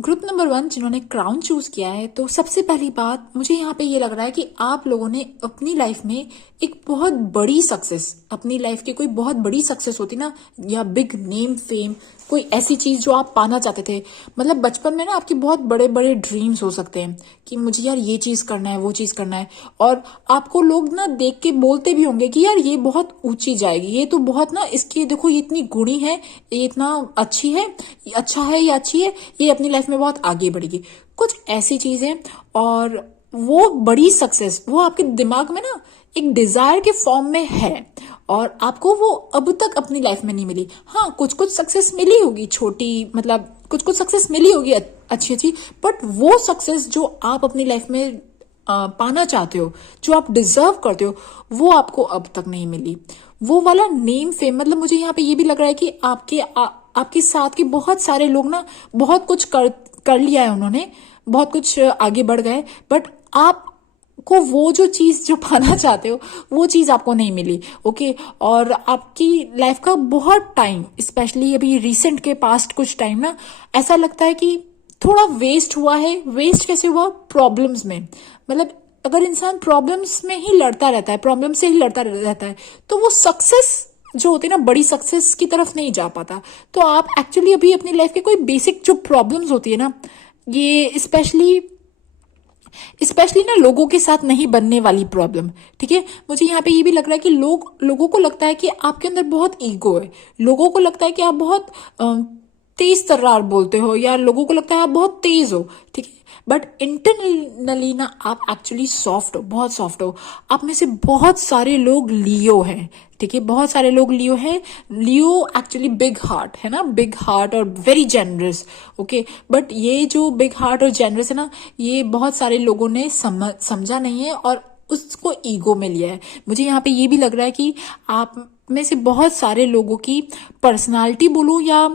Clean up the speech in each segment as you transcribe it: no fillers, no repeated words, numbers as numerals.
Group number 1 जिन्होंने crown choose किया है, तो सबसे पहली बात मुझे यहाँ पे ये लग रहा है कि आप लोगों ने अपनी लाइफ में एक बहुत बड़ी सक्सेस, अपनी लाइफ की कोई बहुत बड़ी सक्सेस होती ना, या बिग नेम फेम, कोई ऐसी चीज जो आप पाना चाहते थे। मतलब बचपन में ना आपके बहुत बड़े बड़े ड्रीम्स हो सकते हैं कि मुझे यार ये चीज करना है, वो चीज करना है, और आपको लोग ना देख के बोलते भी होंगे कि यार ये बहुत ऊंची जाएगी, ये तो बहुत ना, इसकी देखो ये इतनी गुणी है, ये इतना अच्छी है, ये अच्छा है, ये अच्छी है, ये अपनी लाइफ में बहुत आगे बढ़ेगी, कुछ ऐसी चीजें। और वो बड़ी सक्सेस वो आपके दिमाग में ना एक डिजायर के फॉर्म में है, और आपको वो अब तक अपनी लाइफ में नहीं मिली। हाँ, कुछ कुछ सक्सेस मिली होगी छोटी, मतलब कुछ कुछ सक्सेस मिली होगी अच्छी अच्छी, बट वो सक्सेस जो आप अपनी लाइफ में पाना चाहते हो, जो आप डिजर्व करते हो, वो आपको अब तक नहीं मिली। वो वाला नेम फेम, मतलब मुझे यहाँ पे ये भी लग रहा है कि आपके साथ के बहुत सारे लोग ना बहुत कुछ कर लिया है उन्होंने, बहुत कुछ आगे बढ़ गए, बट आप को वो जो चीज जो पाना चाहते हो वो चीज आपको नहीं मिली। ओके, और आपकी लाइफ का बहुत टाइम, स्पेशली अभी रिसेंट के पास्ट कुछ टाइम ना, ऐसा लगता है कि थोड़ा वेस्ट हुआ है। वेस्ट कैसे हुआ? प्रॉब्लम्स में। मतलब अगर इंसान प्रॉब्लम्स में ही लड़ता रहता है, प्रॉब्लम से ही लड़ता रहता है, तो वो सक्सेस जो होती है ना, बड़ी सक्सेस की तरफ नहीं जा पाता। तो आप एक्चुअली अभी अपनी लाइफ के कोई बेसिक जो प्रॉब्लम्स होती है ना, ये स्पेशली स्पेशली ना लोगों के साथ नहीं बनने वाली प्रॉब्लम। ठीक है, मुझे यहाँ पे ये भी लग रहा है कि लोगों को लगता है कि आपके अंदर बहुत ईगो है, लोगों को लगता है कि आप बहुत तेज तर्रार बोलते हो, या लोगों को लगता है आप बहुत तेज हो। ठीक है, बट इंटरनली ना आप एक्चुअली सॉफ्ट हो, बहुत सॉफ्ट हो। आप में से बहुत सारे लोग लियो हैं। ठीक है, बहुत सारे लोग लियो हैं। लियो एक्चुअली बिग हार्ट है ना, बिग हार्ट और वेरी जेनरस। ओके, बट ये जो बिग हार्ट और जेनरस है ना, ये बहुत सारे लोगों ने समझा नहीं है और उसको ईगो में लिया है। मुझे यहाँ पे ये भी लग रहा है कि आप में से बहुत सारे लोगों की पर्सनालिटी बोलो, या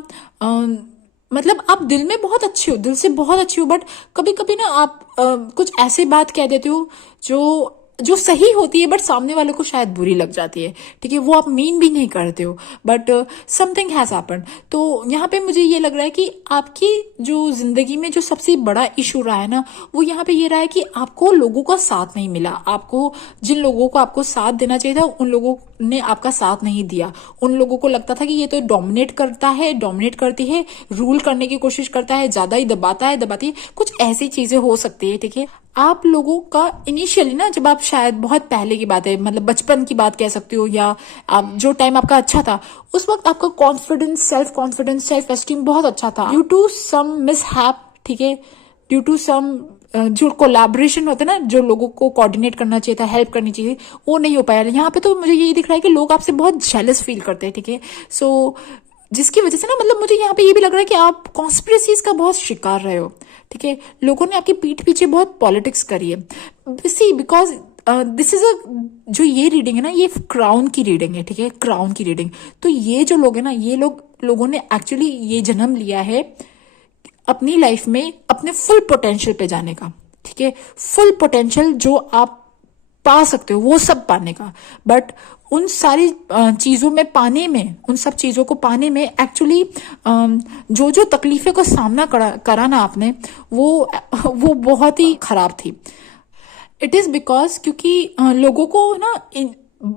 मतलब आप दिल में बहुत अच्छे हो, दिल से बहुत अच्छे हो, बट कभी कभी ना आप कुछ ऐसे बात कह देते हो जो जो सही होती है, बट सामने वाले को शायद बुरी लग जाती है। ठीक है, वो आप मीन भी नहीं करते हो, बट समथिंग हैज हैपेंड। तो यहाँ पे मुझे ये लग रहा है कि आपकी जो जिंदगी में जो सबसे बड़ा इशू रहा है ना, वो यहाँ पे ये रहा है कि आपको लोगों का साथ नहीं मिला। आपको जिन लोगों को आपको साथ देना चाहिए था, उन लोगों ने आपका साथ नहीं दिया। उन लोगों को लगता था कि ये तो डोमिनेट करता है, डोमिनेट करती है, रूल करने की कोशिश करता है, ज्यादा ही दबाता है, दबाती है, कुछ ऐसी चीजें हो सकती है। ठीक है, आप लोगों का इनिशियली ना, जब आप शायद बहुत पहले की बात है, मतलब बचपन की बात कह सकते हो, या आप जो टाइम आपका अच्छा था, उस वक्त आपका कॉन्फिडेंस, सेल्फ एस्टीम बहुत अच्छा था। ड्यू टू सम मिसहैप, ठीक है, ड्यू टू सम जो कोलैबोरेशन होता है ना, जो लोगों को कोऑर्डिनेट करना चाहिए था, हेल्प करनी चाहिए, वो नहीं हो पाया। यहाँ पे तो मुझे यही दिख रहा है कि लोग आपसे बहुत जेलस फील करते हैं। ठीक है, सो जिसकी वजह से ना, मतलब मुझे यहाँ पे ये भी लग रहा है कि आप कॉन्स्पिरेसीज का बहुत शिकार रहे हो। ठीक है, लोगों ने आपकी पीठ पीछे बहुत पॉलिटिक्स करी है। सी बिकॉज दिस इज अ, जो ये रीडिंग है ना, ये क्राउन की रीडिंग है। ठीक है, क्राउन की रीडिंग। तो ये जो लोग है ना, ये लोगों ने एक्चुअली ये जन्म लिया है अपनी लाइफ में अपने फुल पोटेंशियल पे जाने का। ठीक है, फुल पोटेंशियल जो आप पा सकते हो वो सब पाने का, बट उन सारी चीजों में पाने में, उन सब चीजों को पाने में एक्चुअली जो जो तकलीफें का सामना करा ना आपने, वो बहुत ही खराब थी। इट इज बिकॉज क्योंकि लोगों को ना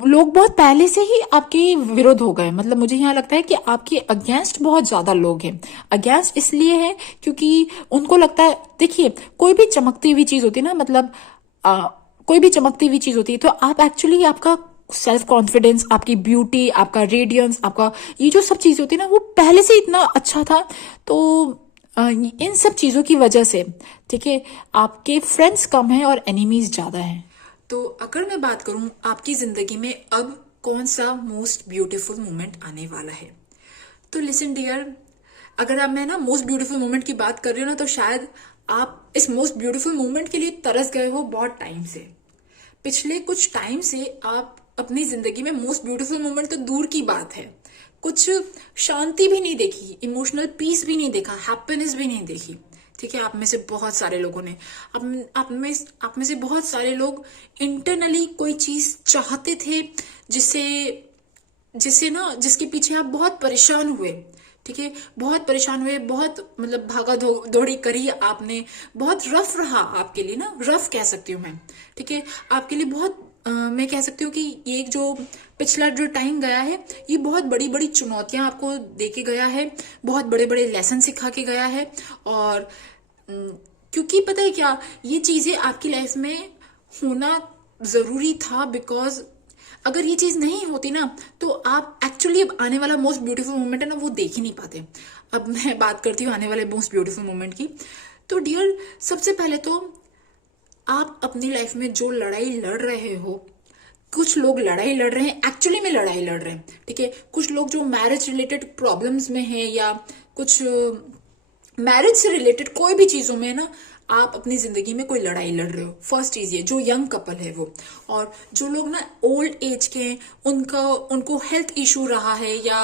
लोग बहुत पहले से ही आपके विरोध हो गए। मतलब मुझे यहाँ लगता है कि आपके अगेंस्ट बहुत ज्यादा लोग हैं। अगेंस्ट इसलिए है क्योंकि उनको लगता है, देखिए कोई भी चमकती हुई चीज होती है ना, मतलब कोई भी चमकती हुई चीज होती है, तो आप एक्चुअली आपका सेल्फ कॉन्फिडेंस, आपकी ब्यूटी, आपका रेडियंस, आपका ये जो सब चीजें होती है ना, वो पहले से इतना अच्छा था। तो इन सब चीजों की वजह से, ठीक है, आपके फ्रेंड्स कम हैं और एनिमीज ज्यादा हैं। तो अगर मैं बात करूं आपकी जिंदगी में अब कौन सा मोस्ट ब्यूटीफुल मोमेंट आने वाला है, तो लिसन डियर, अगर आप मैं ना मोस्ट ब्यूटीफुल मोमेंट की बात कर रही हूँ ना, तो शायद आप इस मोस्ट ब्यूटीफुल मोमेंट के लिए तरस गए हो बहुत टाइम से। पिछले कुछ टाइम से आप अपनी जिंदगी में मोस्ट ब्यूटीफुल मोमेंट तो दूर की बात है, कुछ शांति भी नहीं देखी, इमोशनल पीस भी नहीं देखा, हैप्पीनेस भी नहीं देखी। ठीक है, आप में से बहुत सारे लोगों ने, आप में से बहुत सारे लोग इंटरनली कोई चीज चाहते थे, जिसे जिसे ना जिसके पीछे आप बहुत परेशान हुए। ठीक है, बहुत परेशान हुए, बहुत मतलब भागा दौड़ी करी आपने, बहुत रफ रहा आपके लिए ना, रफ कह सकती हूँ मैं, ठीक है, आपके लिए बहुत मैं कह सकती हूँ कि ये जो पिछला जो टाइम गया है, ये बहुत बड़ी बड़ी चुनौतियां आपको देके गया है, बहुत बड़े बड़े लेसन सिखा के गया है। और क्योंकि पता है क्या, ये चीजें आपकी लाइफ में होना जरूरी था, बिकॉज अगर ये चीज नहीं होती ना, तो आप एक्चुअली अब आने वाला मोस्ट ब्यूटीफुल मोमेंट है ना, वो देख ही नहीं पाते। अब मैं बात करती हूँ आने वाले मोस्ट ब्यूटीफुल मोमेंट की। तो डियर, सबसे पहले तो आप अपनी लाइफ में जो लड़ाई लड़ रहे हो, कुछ लोग लड़ाई लड़ रहे हैं, एक्चुअली में लड़ाई लड़ रहे हैं, ठीक है, कुछ लोग जो मैरिज रिलेटेड प्रॉब्लम्स में हैं, या कुछ मैरिज से रिलेटेड कोई भी चीजों में ना, आप अपनी जिंदगी में कोई लड़ाई लड़ रहे हो। फर्स्ट चीज ये, जो यंग कपल है वो, और जो लोग ना ओल्ड एज के हैं, उनको हेल्थ इशू रहा है, या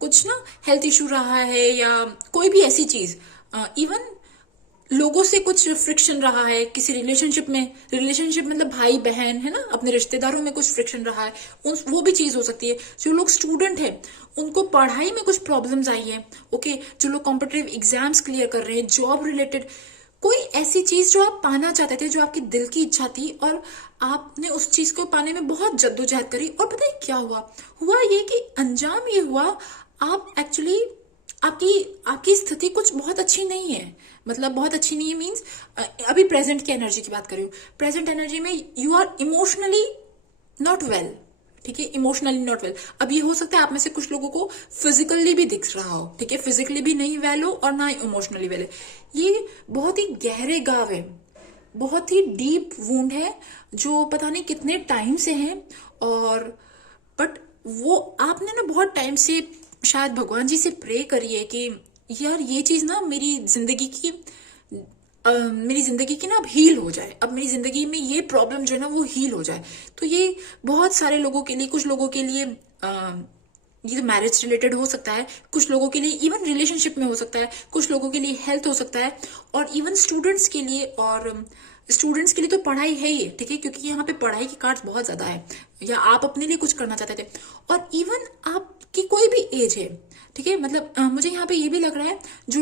कुछ ना हेल्थ इशू रहा है, या कोई भी ऐसी चीज, इवन लोगों से कुछ फ्रिक्शन रहा है किसी रिलेशनशिप में, रिलेशनशिप मतलब भाई बहन है ना, अपने रिश्तेदारों में कुछ फ्रिक्शन रहा है, वो भी चीज हो सकती है। जो लोग स्टूडेंट है, उनको पढ़ाई में कुछ प्रॉब्लम्स आई है, ओके, जो लोग कॉम्पिटिटिव एग्जाम्स क्लियर कर रहे हैं, जॉब रिलेटेड कोई ऐसी चीज जो आप पाना चाहते थे, जो आपकी दिल की इच्छा थी, और आपने उस चीज को पाने में बहुत जद्दोजहद करी, और पता है क्या हुआ ये कि अंजाम ये हुआ, आप एक्चुअली आपकी आपकी स्थिति कुछ बहुत अच्छी नहीं है। मतलब बहुत अच्छी नहीं है मीन्स, अभी प्रेजेंट की एनर्जी की बात कर रही हूँ, प्रेजेंट एनर्जी में you are emotionally not well, ठीक है, इमोशनली नॉट वेल। अब ये हो सकता है आप में से कुछ लोगों को फिजिकली भी दिख रहा हो, ठीक है, फिजिकली भी नहीं वेल हो और ना इमोशनली वेल है। ये बहुत ही गहरे घाव है, बहुत ही डीप वुंड है, जो पता नहीं कितने टाइम से है, और बट वो आपने ना बहुत टाइम से शायद भगवान जी से प्रे करिए कि यार ये चीज ना मेरी जिंदगी की ना अब हील हो जाए, अब मेरी जिंदगी में ये प्रॉब्लम जो है ना वो हील हो जाए। तो ये बहुत सारे लोगों के लिए, कुछ लोगों के लिए ये तो मैरिज रिलेटेड हो सकता है, कुछ लोगों के लिए इवन रिलेशनशिप में हो सकता है, कुछ लोगों के लिए हेल्थ हो सकता है, और इवन स्टूडेंट्स के लिए, और स्टूडेंट्स के लिए तो पढ़ाई है ही, ठीक है, क्योंकि यहाँ पे पढ़ाई के कार्ड्स बहुत ज्यादा है, या आप अपने लिए कुछ करना चाहते थे, और इवन आपकी कोई भी एज है, ठीक है, मतलब मुझे यहाँ पे ये भी लग रहा है, जो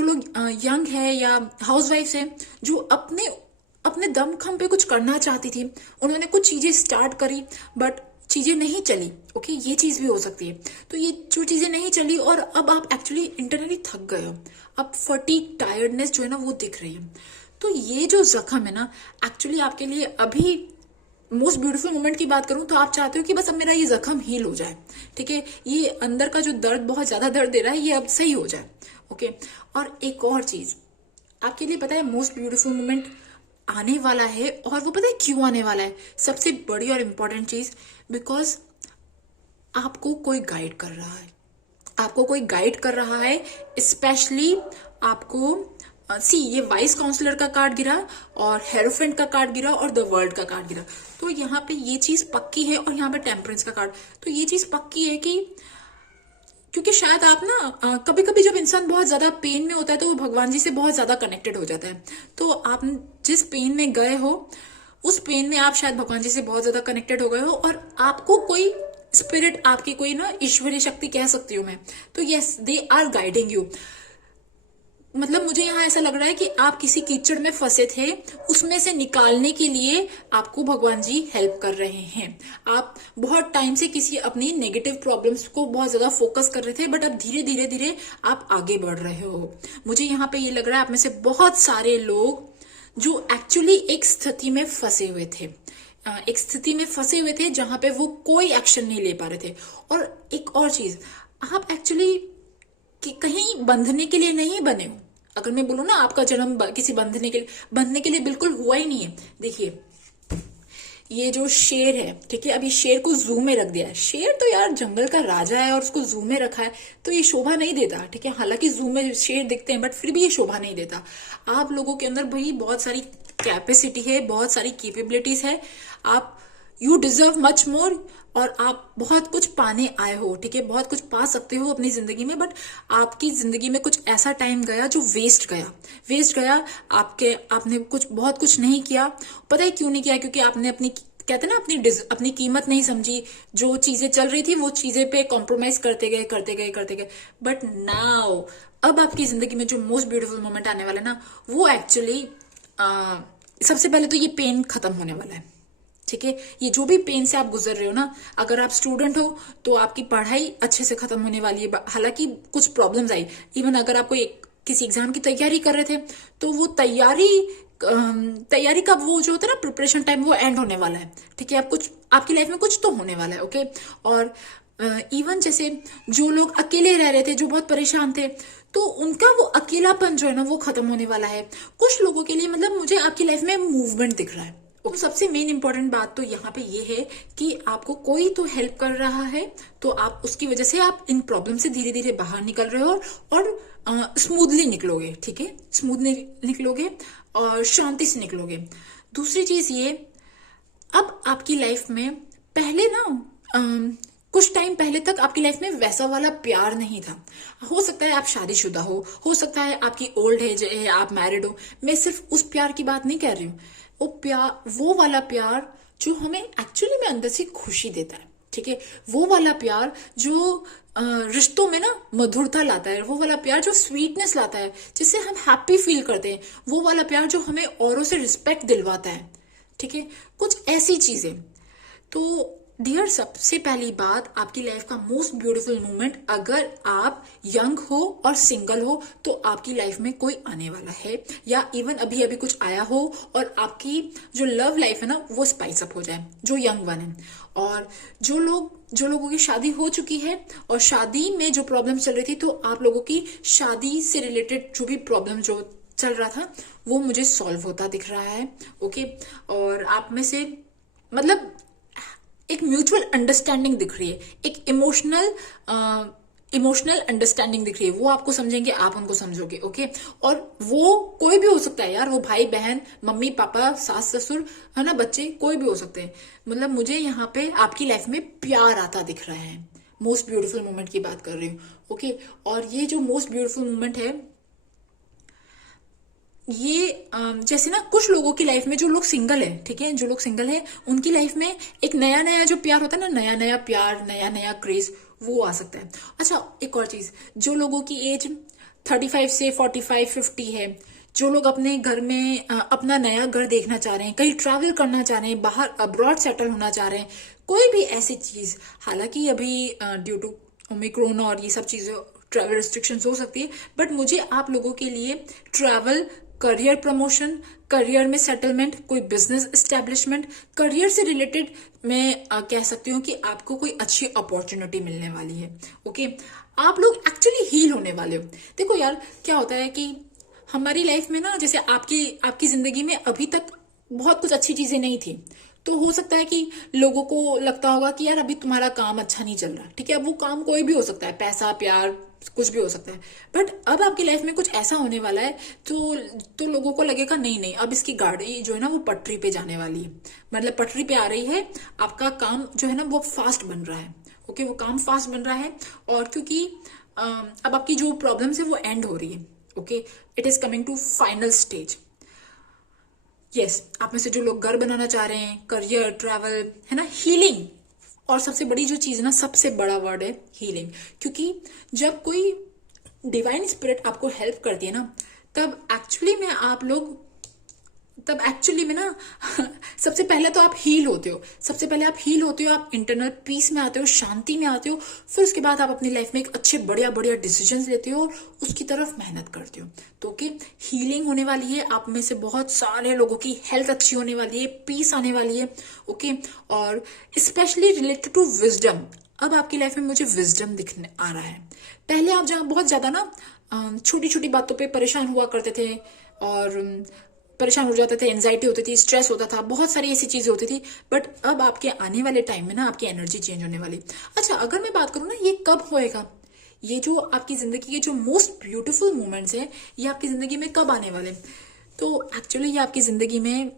लोग यंग है या हाउसवाइफ है, जो अपने दमखम पे कुछ करना चाहती थी, उन्होंने कुछ चीजें स्टार्ट करी बट चीजें नहीं चली, ओके, ये चीज भी हो सकती है। तो ये जो चीजें नहीं चली, और अब आप एक्चुअली इंटरनली थक गए हो, अब फटीग, टायर्डनेस जो है ना वो दिख रही है। तो ये जो जख्म है ना, एक्चुअली आपके लिए अभी मोस्ट ब्यूटीफुल मोमेंट की बात करूं तो आप चाहते हो कि बस अब मेरा ये जख्म हील हो जाए, ठीक है, ये अंदर का जो दर्द बहुत ज्यादा दर्द दे रहा है, ये अब सही हो जाए, ओके। और एक और चीज आपके लिए पता है, मोस्ट ब्यूटीफुल मोमेंट आने वाला है, और वो पता है क्यों आने वाला है, सबसे बड़ी और इंपॉर्टेंट चीज, बिकॉज आपको कोई गाइड कर रहा है, आपको कोई गाइड कर रहा है, स्पेशली आपको ये वाइस काउंसलर का कार्ड गिरा, और हेरोफेंट का कार्ड गिरा, और द वर्ल्ड का कार्ड गिरा। तो यहाँ पे ये चीज पक्की है, और यहाँ पे टेम्परेंस का कार्ड, तो ये चीज पक्की है कि क्योंकि शायद आप ना कभी कभी जब इंसान बहुत ज्यादा पेन में होता है, तो वो भगवान जी से बहुत ज्यादा कनेक्टेड हो जाता है। तो आप जिस पेन में गए हो, उस पेन में आप शायद भगवान जी से बहुत ज्यादा कनेक्टेड हो गए हो, और आपको कोई स्पिरिट, आपकी कोई ना ईश्वरीय शक्ति कह सकती हूँ मैं, तो yes, they are guiding you. मतलब मुझे यहाँ ऐसा लग रहा है कि आप किसी कीचड़ में फंसे थे, उसमें से निकालने के लिए आपको भगवान जी हेल्प कर रहे हैं। आप बहुत टाइम से किसी अपनी नेगेटिव प्रॉब्लम्स को बहुत ज्यादा फोकस कर रहे थे, बट अब धीरे धीरे धीरे आप आगे बढ़ रहे हो। मुझे यहाँ पे ये लग रहा है आप में से बहुत सारे लोग जो एक्चुअली एक स्थिति में फंसे हुए थे, एक स्थिति में फंसे हुए थे जहां पे वो कोई एक्शन नहीं ले पा रहे थे। और एक और चीज, आप एक्चुअली कि कहीं बंधने के लिए नहीं बने हो। अगर मैं बोलूं ना, आपका जन्म किसी बंधने के लिए बिल्कुल हुआ ही नहीं है। देखिए, ये जो शेर है, ठीक है, अभी शेर को जू में रख दिया है। शेर तो यार जंगल का राजा है, और उसको जू में रखा है, तो ये शोभा नहीं देता, ठीक है। हालांकि जू में शेर दिखते हैं, बट फिर भी ये शोभा नहीं देता। आप लोगों के अंदर भाई बहुत सारी कैपेसिटी है, बहुत सारी कैपेबिलिटीज है, आप यू डिजर्व मच मोर, और आप बहुत कुछ पाने आए हो, ठीक है, बहुत कुछ पा सकते हो अपनी जिंदगी में। बट आपकी जिंदगी में कुछ ऐसा टाइम गया जो वेस्ट गया आपने बहुत कुछ नहीं किया। पता है क्यों नहीं किया? क्योंकि आपने अपनी कहते हैं ना, अपनी कीमत नहीं समझी, जो चीजें चल रही थी वो चीजें पे कॉम्प्रोमाइज करते गए करते गए करते गए। बट नाउ अब आपकी जिंदगी में जो मोस्ट ब्यूटीफुल मोमेंट आने वाला है ना, वो एक्चुअली सबसे पहले तो ये पेन खत्म होने वाला है। ठीक है, ये जो भी पेन से आप गुजर रहे हो ना, अगर आप स्टूडेंट हो तो आपकी पढ़ाई अच्छे से खत्म होने वाली है। हालांकि कुछ प्रॉब्लम्स आई, इवन अगर आप कोई किसी एग्जाम की तैयारी कर रहे थे तो वो तैयारी का वो जो होता है ना प्रिपरेशन टाइम, वो एंड होने वाला है। ठीक है, आप कुछ आपकी लाइफ में कुछ तो होने वाला है। ओके, और इवन जैसे जो लोग अकेले रह रहे थे, जो बहुत परेशान थे, तो उनका वो अकेलापन जो है ना वो खत्म होने वाला है। कुछ लोगों के लिए मतलब मुझे आपकी लाइफ में मूवमेंट दिख रहा है। तो सबसे मेन इंपॉर्टेंट बात तो यहाँ पे ये है कि आपको कोई तो हेल्प कर रहा है, तो आप उसकी वजह से आप इन प्रॉब्लम से धीरे धीरे बाहर निकल रहे हो और स्मूथली निकलोगे। ठीक है, स्मूथली निकलोगे और शांति से निकलोगे। दूसरी चीज ये, अब आपकी लाइफ में पहले ना कुछ टाइम पहले तक आपकी लाइफ में वैसा वाला प्यार नहीं था। हो सकता है आप शादीशुदा हो सकता है आपकी ओल्ड एज है, आप मैरिड हो। मैं सिर्फ उस प्यार की बात नहीं कर रही हूँ। वो वाला प्यार जो हमें एक्चुअली में अंदर से खुशी देता है। ठीक है, वो वाला प्यार जो रिश्तों में ना मधुरता लाता है, वो वाला प्यार जो स्वीटनेस लाता है, जिससे हम हैप्पी फील करते हैं, वो वाला प्यार जो हमें औरों से रिस्पेक्ट दिलवाता है। ठीक है, कुछ ऐसी चीजें। तो डियर, सबसे पहली बात, आपकी लाइफ का मोस्ट ब्यूटीफुल मोमेंट, अगर आप यंग हो और सिंगल हो तो आपकी लाइफ में कोई आने वाला है, या इवन अभी अभी कुछ आया हो और आपकी जो लव लाइफ है ना वो स्पाइस अप हो जाए, जो यंग वन है। और जो लोगों की शादी हो चुकी है और शादी में जो प्रॉब्लम चल रही थी, तो आप लोगों की शादी से रिलेटेड जो भी प्रॉब्लम जो चल रहा था वो मुझे सॉल्व होता दिख रहा है। ओके, और आप में से मतलब एक म्यूचुअल अंडरस्टैंडिंग दिख रही है, एक इमोशनल अंडरस्टैंडिंग दिख रही है। वो आपको समझेंगे, आप उनको समझोगे। ओके, और वो कोई भी हो सकता है यार, वो भाई बहन, मम्मी पापा, सास ससुर, है ना, बच्चे, कोई भी हो सकते हैं। मतलब मुझे यहाँ पे आपकी लाइफ में प्यार आता दिख रहा है। मोस्ट ब्यूटीफुल मोमेंट की बात कर रही हूँ। ओके, और ये जो मोस्ट ब्यूटीफुल मोमेंट है, ये जैसे ना कुछ लोगों की लाइफ में, जो लोग सिंगल है, ठीक है, जो लोग सिंगल है उनकी लाइफ में एक नया नया जो प्यार होता है ना, नया नया प्यार, नया नया क्रेज, वो आ सकता है। अच्छा, एक और चीज, जो लोगों की एज 35 से 45 50 है, जो लोग अपने घर में अपना नया घर देखना चाह रहे हैं, कहीं ट्रैवल करना चाह रहे हैं, बाहर अब्रॉड सेटल होना चाह रहे हैं, कोई भी ऐसी चीज, हालांकि अभी ड्यू टू ओमिक्रॉन और ये सब चीजें ट्रैवल रिस्ट्रिक्शंस हो सकती है, बट मुझे आप लोगों के लिए ट्रैवल, करियर प्रमोशन, करियर में सेटलमेंट, कोई बिजनेस एस्टेब्लिशमेंट, करियर से रिलेटेड मैं कह सकती हूँ कि आपको कोई अच्छी अपॉर्चुनिटी मिलने वाली है। ओके, आप लोग एक्चुअली हील होने वाले हो। देखो यार, क्या होता है कि हमारी लाइफ में ना, जैसे आपकी जिंदगी में अभी तक बहुत कुछ अच्छी चीजें नहीं थी, तो हो सकता है कि लोगों को लगता होगा कि यार अभी तुम्हारा काम अच्छा नहीं चल रहा। ठीक है, अब वो काम कोई भी हो सकता है, पैसा, प्यार, कुछ भी हो सकता है। बट अब आपकी लाइफ में कुछ ऐसा होने वाला है तो लोगों को लगेगा नहीं नहीं, अब इसकी गाड़ी जो है ना वो पटरी पे जाने वाली है, मतलब पटरी पे आ रही है, आपका काम जो है ना वो फास्ट बन रहा है। ओके, वो काम फास्ट बन रहा है, और क्योंकि अब आपकी जो प्रॉब्लम्स है वो एंड हो रही है। Okay, it is coming to final stage. Yes, आप में से जो लोग घर बनाना चाह रहे हैं, करियर, ट्रैवल, है ना, हीलिंग, और सबसे बड़ी जो चीज है ना, सबसे बड़ा वर्ड है हीलिंग। क्योंकि जब कोई डिवाइन स्पिरिट आपको हेल्प करती है ना, तब एक्चुअली में ना सबसे पहले तो आप हील होते हो। सबसे पहले आप हील होते हो, आप इंटरनल पीस में आते हो, शांति में आते हो। फिर उसके बाद आप अपनी लाइफ में एक अच्छे बढ़िया बढ़िया डिसीजंस लेते हो और उसकी तरफ मेहनत करते हो। तो ओके, हीलिंग होने वाली है, आप में से बहुत सारे लोगों की हेल्थ अच्छी होने वाली है, पीस आने वाली है। ओके, और स्पेशली रिलेटेड टू विजडम, अब आपकी लाइफ में मुझे विजडम दिखने आ रहा है। पहले आप जहाँ बहुत ज्यादा ना छोटी छोटी बातों पे परेशान हुआ करते थे, और परेशान हो जाते थे, एंजाइटी होती थी, स्ट्रेस होता था, बहुत सारी ऐसी चीजें होती थी। बट अब आपके आने वाले टाइम में ना आपकी एनर्जी चेंज होने वाली। अच्छा, अगर मैं बात करूँ ना, ये कब होएगा, ये जो आपकी जिंदगी के जो मोस्ट ब्यूटीफुल मोमेंट्स है, ये आपकी जिंदगी में कब आने वाले? तो एक्चुअली ये आपकी जिंदगी में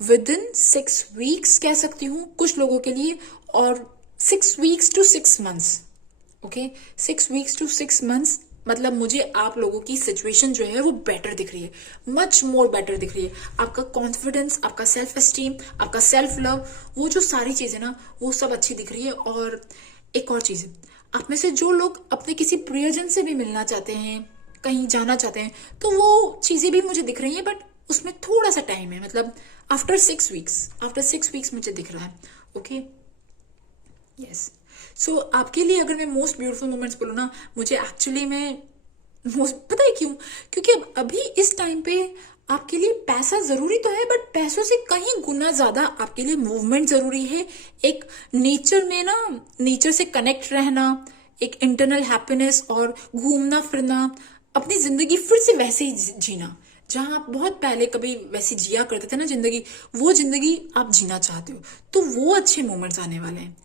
विद इन 6 वीक्स कह सकती हूँ कुछ लोगों के लिए, और 6 weeks to 6 months. Okay, 6 weeks to 6 months मतलब मुझे आप लोगों की सिचुएशन जो है वो बेटर दिख रही है, मच मोर बेटर दिख रही है। आपका कॉन्फिडेंस, आपका सेल्फ एस्टीम, आपका सेल्फ लव, वो जो सारी चीजें ना वो सब अच्छी दिख रही है। और एक और चीज, आप में से जो लोग अपने किसी प्रियजन से भी मिलना चाहते हैं, कहीं जाना चाहते हैं, तो वो चीजें भी मुझे दिख रही है, बट उसमें थोड़ा सा टाइम है। मतलब आफ्टर 6 वीक्स मुझे दिख रहा है। Okay, yes. सो आपके लिए अगर मैं मोस्ट ब्यूटीफुल मोमेंट्स बोलूँ ना, मुझे एक्चुअली में मोस्ट, पता है क्यों? क्योंकि अब अभी इस टाइम पे आपके लिए पैसा जरूरी तो है, बट पैसों से कहीं गुना ज्यादा आपके लिए मूवमेंट जरूरी है। एक नेचर में ना, नेचर से कनेक्ट रहना, एक इंटरनल हैप्पीनेस और घूमना फिरना, अपनी जिंदगी फिर से वैसे ही जीना, जहां आप बहुत पहले कभी वैसे जिया करते थे ना जिंदगी, वो जिंदगी आप जीना चाहते हो, तो वो अच्छे मोमेंट्स आने वाले हैं।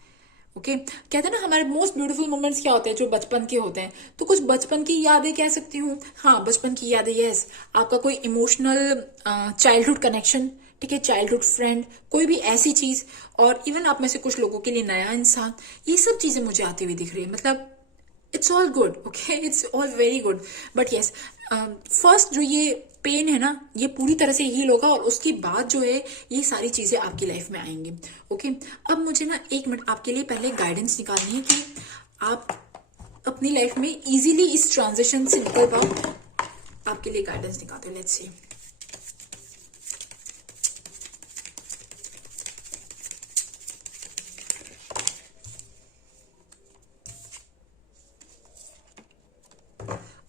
ओके, कहते हैं ना हमारे मोस्ट ब्यूटीफुल मोमेंट्स क्या होते हैं, जो बचपन के होते हैं। तो कुछ बचपन की यादें कह सकती हूँ। हाँ, बचपन की यादें, यस। आपका कोई इमोशनल चाइल्डहुड कनेक्शन, ठीक है, चाइल्डहुड फ्रेंड, कोई भी ऐसी चीज, और इवन आप में से कुछ लोगों के लिए नया इंसान, ये सब चीजें मुझे आती हुई दिख रही है। मतलब it's all good, okay, it's all very good. But yes, first जो ये पेन है ना, ये पूरी तरह से हील होगा, और उसके बाद जो है ये सारी चीजें आपकी लाइफ में आएंगी। ओके, अब मुझे ना 1 मिनट आपके लिए पहले गाइडेंस निकालनी है कि आप अपनी लाइफ में इजीली इस ट्रांजिशन से निकल पाओ। आपके लिए गाइडेंस निकालते हो, लेट्स सी।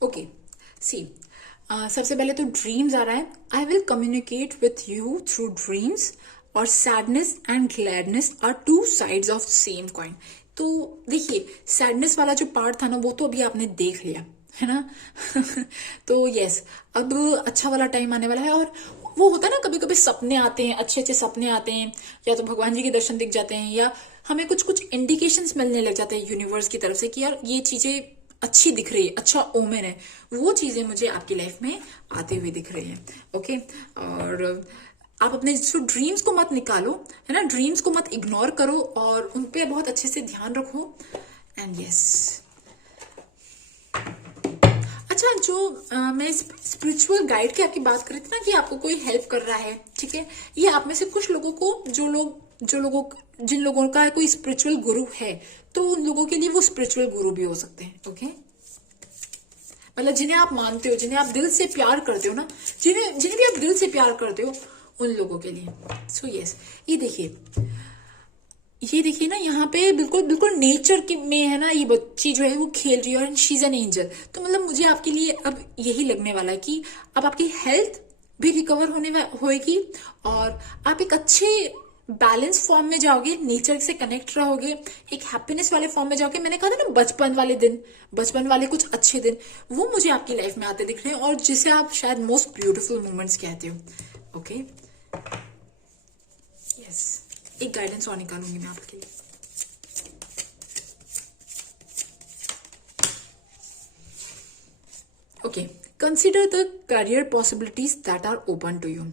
ओके, सी, सबसे पहले तो ड्रीम्स आ रहा है। I will communicate with you through dreams, और sadness and gladness are two sides of same coin. तो देखिए, सैडनेस वाला जो पार्ट था ना, वो तो अभी आपने देख लिया है ना। तो यस, अब अच्छा वाला टाइम आने वाला है। और वो होता है ना, कभी कभी सपने आते हैं, अच्छे अच्छे सपने आते हैं, या तो भगवान जी के दर्शन दिख जाते हैं, या हमें कुछ कुछ इंडिकेशंस मिलने लग जाते हैं यूनिवर्स की तरफ से कि यार ये चीजें अच्छी दिख रही है, अच्छा ओमेन है। वो चीजें मुझे आपकी लाइफ में आती हुई दिख रही है। ओके, और आप अपने जो ड्रीम्स को मत निकालो, है ना, ड्रीम्स को मत इग्नोर करो, और उन पे बहुत अच्छे से ध्यान रखो। एंड यस, अच्छा, जो मैं स्पिरिचुअल गाइड की आपकी बात कर रही थी ना, कि आपको कोई हेल्प कर रहा है, ठीक है, ये आप में से कुछ लोगों को, जिन लोगों का कोई स्पिरिचुअल गुरु है, तो उन लोगों के लिए वो स्पिरिचुअल गुरु भी हो सकते हैं। ओके, मतलब जिन्हें आप मानते हो, जिन्हें आप दिल से प्यार करते हो ना, जिन्हें जिन्हें भी आप दिल से प्यार करते हो, उन लोगों के लिए। सो यस, ये देखिए ना, यहाँ पे बिल्कुल बिल्कुल नेचर के में है ना, ये बच्ची जो है वो खेल रही है, और शी इज एन एंजल। तो मतलब मुझे आपके लिए अब यही लगने वाला है कि अब आपकी हेल्थ भी रिकवर होएगी, और आप एक अच्छे बैलेंस फॉर्म में जाओगे, नेचर से कनेक्ट रहोगे, एक हैप्पीनेस वाले फॉर्म में जाओगे। मैंने कहा था ना, बचपन वाले दिन, बचपन वाले कुछ अच्छे दिन, वो मुझे आपकी लाइफ में आते दिख रहे हैं, और जिसे आप शायद मोस्ट ब्यूटीफुल मोमेंट्स कहते हो। ओके, यस, एक गाइडेंस और निकालूंगी मैं आपके लिए। Okay, consider the career possibilities that are open to you.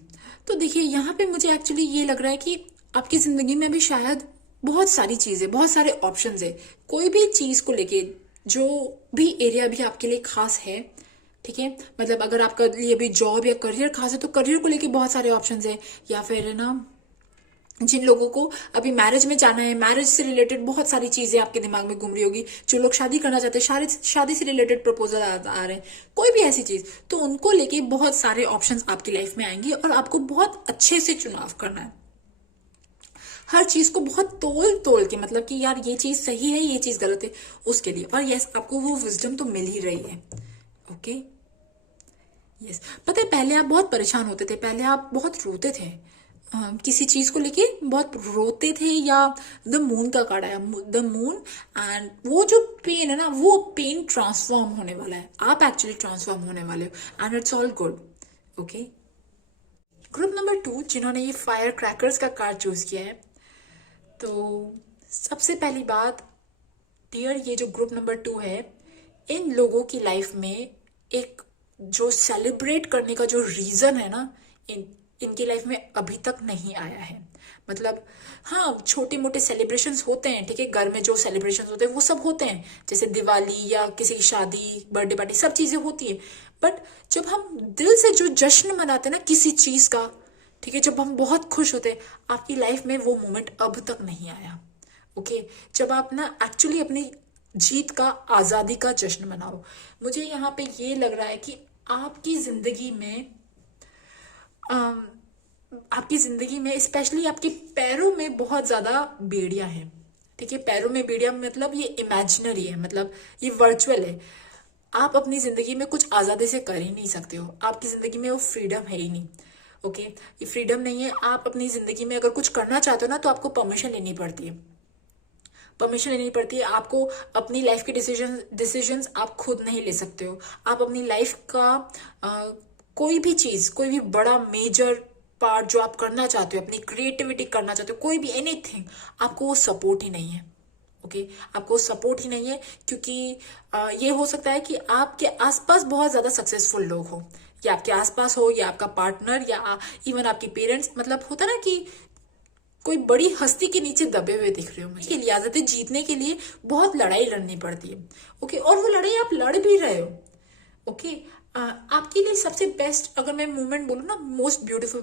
तो देखिए, यहाँ पे मुझे एक्चुअली ये लग रहा है कि आपकी जिंदगी में भी शायद बहुत सारी चीजें, बहुत सारे ऑप्शंस है। कोई भी चीज को लेके, जो भी एरिया भी आपके लिए खास है, ठीक है, मतलब अगर आपका लिए भी जॉब या करियर खास है, तो करियर को लेके बहुत सारे ऑप्शंस है। या फिर है ना, जिन लोगों को अभी मैरिज में जाना है, मैरिज से रिलेटेड बहुत सारी चीजें आपके दिमाग में घूम रही होगी। जो लोग शादी करना चाहते हैं, शादी से रिलेटेड प्रपोजल आ रहे हैं, कोई भी ऐसी चीज, तो उनको लेके बहुत सारे ऑप्शंस आपकी लाइफ में आएंगे, और आपको बहुत अच्छे से चुनाव करना है। हर चीज को बहुत तोल तोल के, मतलब कि यार ये चीज सही है, ये चीज गलत है, उसके लिए। और यस, आपको वो विजडम तो मिल ही रही है। ओके, यस, पता है पहले आप बहुत परेशान होते थे, पहले आप बहुत रोते थे, किसी चीज को लेके बहुत रोते थे, या द मून का कार्ड आया, द मून, एंड वो जो पेन है ना, वो पेन ट्रांसफॉर्म होने वाला है। आप एक्चुअली ट्रांसफॉर्म होने वाले हो, and it's all good. Okay, group number 2 जिन्होंने ये फायर क्रैकर्स का कार्ड चूज किया है, तो सबसे पहली बात, डियर, ये जो ग्रुप नंबर 2 है, इन लोगों की लाइफ में एक जो सेलिब्रेट करने का जो रीजन है ना, इनकी लाइफ में अभी तक नहीं आया है। मतलब हाँ, छोटे मोटे सेलिब्रेशंस होते हैं, ठीक है, घर में जो सेलिब्रेशंस होते हैं वो सब होते हैं, जैसे दिवाली या किसी की शादी, बर्थडे पार्टी, सब चीजें होती है। बट जब हम दिल से जो जश्न मनाते हैं ना किसी चीज का, ठीक है, जब हम बहुत खुश होते हैं, आपकी लाइफ में वो मोमेंट अब तक नहीं आया। ओके, जब आप ना एक्चुअली अपनी जीत का, आजादी का जश्न मनाओ। मुझे यहाँ पे ये लग रहा है कि आपकी जिंदगी में अम, आपकी जिंदगी में स्पेशली आपके पैरों में बहुत ज्यादा बेड़ियां हैं, ठीक है। पैरों में बेड़ियां मतलब ये इमेजिनरी है, मतलब ये वर्चुअल है। आप अपनी जिंदगी में कुछ आजादी से कर ही नहीं सकते हो, आपकी जिंदगी में वो फ्रीडम है ही नहीं। ओके, ये फ्रीडम नहीं है। आप अपनी जिंदगी में अगर कुछ करना चाहते हो ना तो आपको परमिशन लेनी पड़ती है, परमिशन लेनी पड़ती है आपको। अपनी लाइफ के डिसीजंस आप खुद नहीं ले सकते हो। आप अपनी लाइफ का कोई भी चीज, कोई भी बड़ा मेजर पार्ट जो आप करना चाहते हो, अपनी क्रिएटिविटी करना चाहते हो, कोई भी एनीथिंग, आपको वो सपोर्ट ही नहीं है। ओके, आपको सपोर्ट ही नहीं है, क्योंकि ये हो सकता है कि आपके आसपास बहुत ज्यादा सक्सेसफुल लोग हो, या आपके आसपास हो, या आपका पार्टनर, या इवन आपके पेरेंट्स, मतलब होता ना कि कोई बड़ी हस्ती के नीचे दबे हुए दिख रहे हो। मुझे के लिए आदतें जीतने के लिए बहुत लड़ाई लड़नी पड़ती है। ओके, और वो लड़ाई आप लड़ भी रहे हो। ओके, आपके लिए सबसे बेस्ट अगर मैं मोमेंट बोलूँ ना, मोस्ट ब्यूटीफुल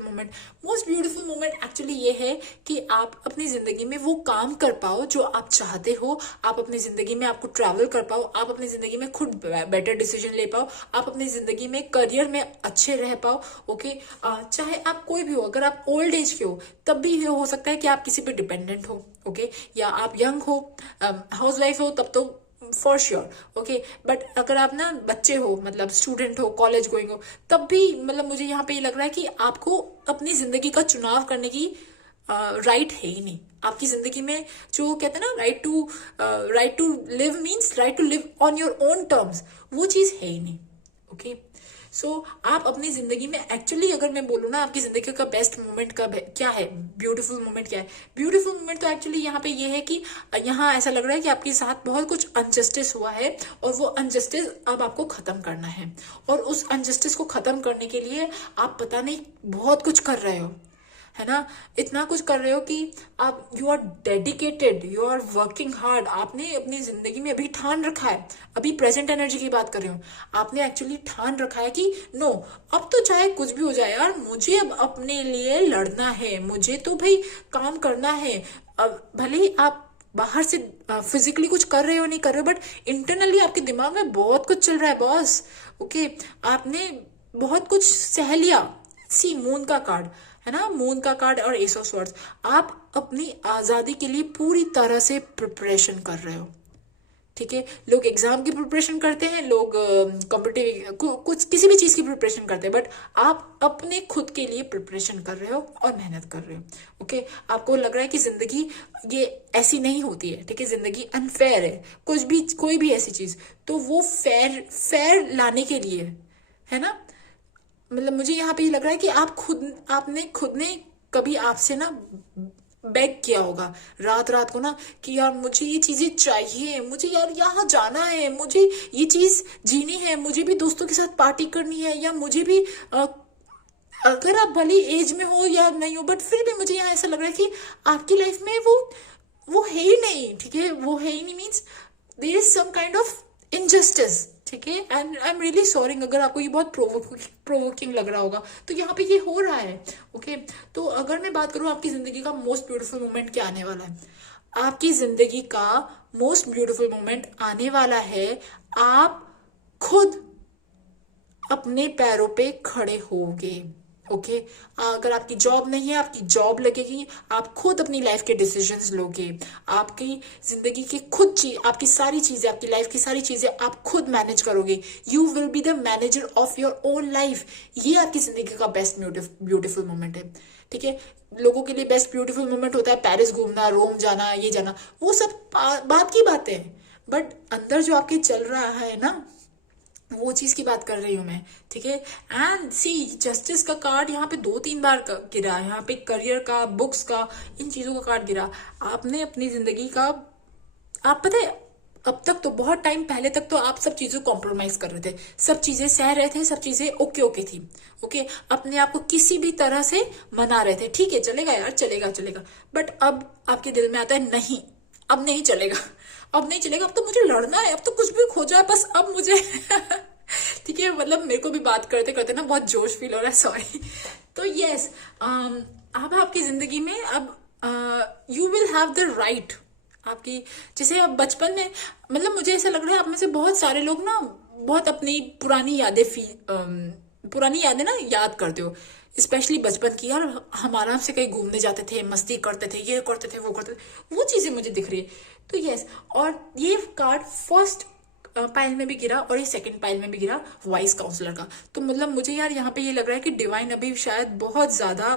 मोमेंट एक्चुअली ये है कि आप अपनी जिंदगी में वो काम कर पाओ जो आप चाहते हो। आप अपनी जिंदगी में आपको ट्रैवल कर पाओ, आप अपनी जिंदगी में खुद बेटर डिसीजन ले पाओ, आप अपनी जिंदगी में करियर में अच्छे रह पाओ। ओके, चाहे आप कोई भी हो, अगर आप ओल्ड एज के हो तब भी ये हो सकता है कि आप किसी पे डिपेंडेंट हो। ओके, या आप यंग हो, हाउस वाइफ हो, तब तो फॉर श्योर। ओके, बट अगर आप ना बच्चे हो, मतलब स्टूडेंट हो, कॉलेज गोइंग हो, तब भी मतलब मुझे यहाँ पे ये लग रहा है कि आपको अपनी जिंदगी का चुनाव करने की राइट है ही नहीं। आपकी जिंदगी में जो कहते हैं ना, right to live means right to live on your own terms, वो चीज है ही नहीं। ओके, सो आप अपनी जिंदगी में एक्चुअली अगर मैं बोलूँ ना, आपकी जिंदगी का बेस्ट मोमेंट कब है, क्या है, ब्यूटीफुल मोमेंट क्या है? ब्यूटीफुल मोमेंट तो एक्चुअली यहाँ पे ये है कि यहाँ ऐसा लग रहा है कि आपके साथ बहुत कुछ अनजस्टिस हुआ है, और वो अनजस्टिस अब आपको खत्म करना है। और उस अनजस्टिस को खत्म करने के लिए आप पता नहीं बहुत कुछ कर रहे हो, है ना, इतना कुछ कर रहे हो कि आप, you are dedicated, you are working hard. आपने अपनी जिंदगी में अभी ठान रखा है, अभी प्रेजेंट एनर्जी की बात कर रही हूँ, आपने एक्चुअली ठान रखा है कि नो, अब तो चाहे कुछ भी हो जाए यार, मुझे अब अपने लिए लड़ना है, मुझे तो भाई काम करना है। अब भले ही आप बाहर से फिजिकली कुछ कर रहे हो नहीं कर रहे हो, बट इंटरनली आपके दिमाग में बहुत कुछ चल रहा है बॉस। ओके, आपने बहुत कुछ सह लिया। सी मून का कार्ड है ना, मून का कार्ड और एस ऑफ स्वॉर्ड्स, आप अपनी आजादी के लिए पूरी तरह से प्रिपरेशन कर रहे हो। ठीक है, लोग एग्जाम की प्रिपरेशन करते हैं, लोग कॉम्पिटिटिव कुछ किसी भी चीज की प्रिपरेशन करते हैं, बट आप अपने खुद के लिए प्रिपरेशन कर रहे हो और मेहनत कर रहे हो। ओके, आपको लग रहा है कि जिंदगी ये ऐसी नहीं होती है, ठीक है, जिंदगी अनफेयर है, कुछ भी, कोई भी ऐसी चीज, तो वो फेयर लाने के लिए, है ना, मतलब मुझे यहाँ पे ये लग रहा है कि आपने खुद ने कभी आपसे ना बेग किया होगा रात रात को ना, कि यार मुझे ये चीजें चाहिए, मुझे यार यहाँ जाना है, मुझे ये चीज जीनी है, मुझे भी दोस्तों के साथ पार्टी करनी है, या मुझे भी अगर आप भली एज में हो या नहीं हो, बट फिर भी मुझे यहाँ ऐसा लग रहा है कि आपकी लाइफ में वो है ही नहीं। ठीक है, वो है ही नहीं means there is some kind of injustice. ठीक है, and I am really sorry अगर आपको ये बहुत प्रोवोकिंग लग रहा होगा, तो यहाँ पे ये हो रहा है। ओके, तो अगर मैं बात करूँ आपकी जिंदगी का मोस्ट ब्यूटीफुल मोमेंट क्या आने वाला है, आपकी जिंदगी का मोस्ट ब्यूटीफुल मोमेंट आने वाला है, आप खुद अपने पैरों पे खड़े होगे। ओके, अगर आपकी जॉब नहीं है, आपकी जॉब लगेगी, आप खुद अपनी लाइफ के डिसीजंस लोगे, आपकी जिंदगी की खुद चीज, आपकी सारी चीजें, आपकी लाइफ की सारी चीजें आप खुद मैनेज करोगे। You will be the manager of your own life. ये आपकी जिंदगी का बेस्ट ब्यूटीफुल मोमेंट है। ठीक है, लोगों के लिए बेस्ट ब्यूटीफुल मोमेंट होता है पेरिस घूमना, रोम जाना, ये जाना, वो सब बात की बातें हैं, बट अंदर जो आपके चल रहा है ना, वो चीज की बात कर रही हूं मैं। ठीक है, एंड सी जस्टिस का कार्ड यहाँ पे 2-3 बार गिरा, यहाँ पे करियर का, बुक्स का, इन चीजों का कार्ड गिरा। आपने अपनी जिंदगी का, आप पता है अब तक तो बहुत टाइम पहले तक तो आप सब चीजों कॉम्प्रोमाइज कर रहे थे, सब चीजें सह रहे थे, सब चीजें ओके ओके थी। ओके, अपने आप को किसी भी तरह से मना रहे थे, ठीक है चलेगा यार, चलेगा चलेगा। बट अब आपके दिल में आता है नहीं, अब नहीं चलेगा, अब नहीं चलेगा, अब तो मुझे लड़ना है, अब तो कुछ भी खो जाए बस अब मुझे ठीक है, मतलब मेरे को भी बात करते करते ना बहुत जोश फील हो रहा है, सॉरी। तो यस, अब आपकी जिंदगी में अब you will have the right, आपकी जैसे अब बचपन में, मतलब मुझे ऐसा लग रहा है आप में से बहुत सारे लोग ना बहुत अपनी पुरानी यादें पुरानी यादें ना याद करते हो, स्पेशली बचपन की। यार हम आराम से कहीं घूमने जाते थे, मस्ती करते थे, ये करते थे, वो करते थे, वो चीजें मुझे दिख रही है। तो यस, और ये कार्ड फर्स्ट पाइल में भी गिरा और ये सेकंड पाइल में भी गिरा, वाइस काउंसलर का। तो मतलब मुझे यार यहाँ पे ये लग रहा है कि डिवाइन अभी शायद बहुत ज्यादा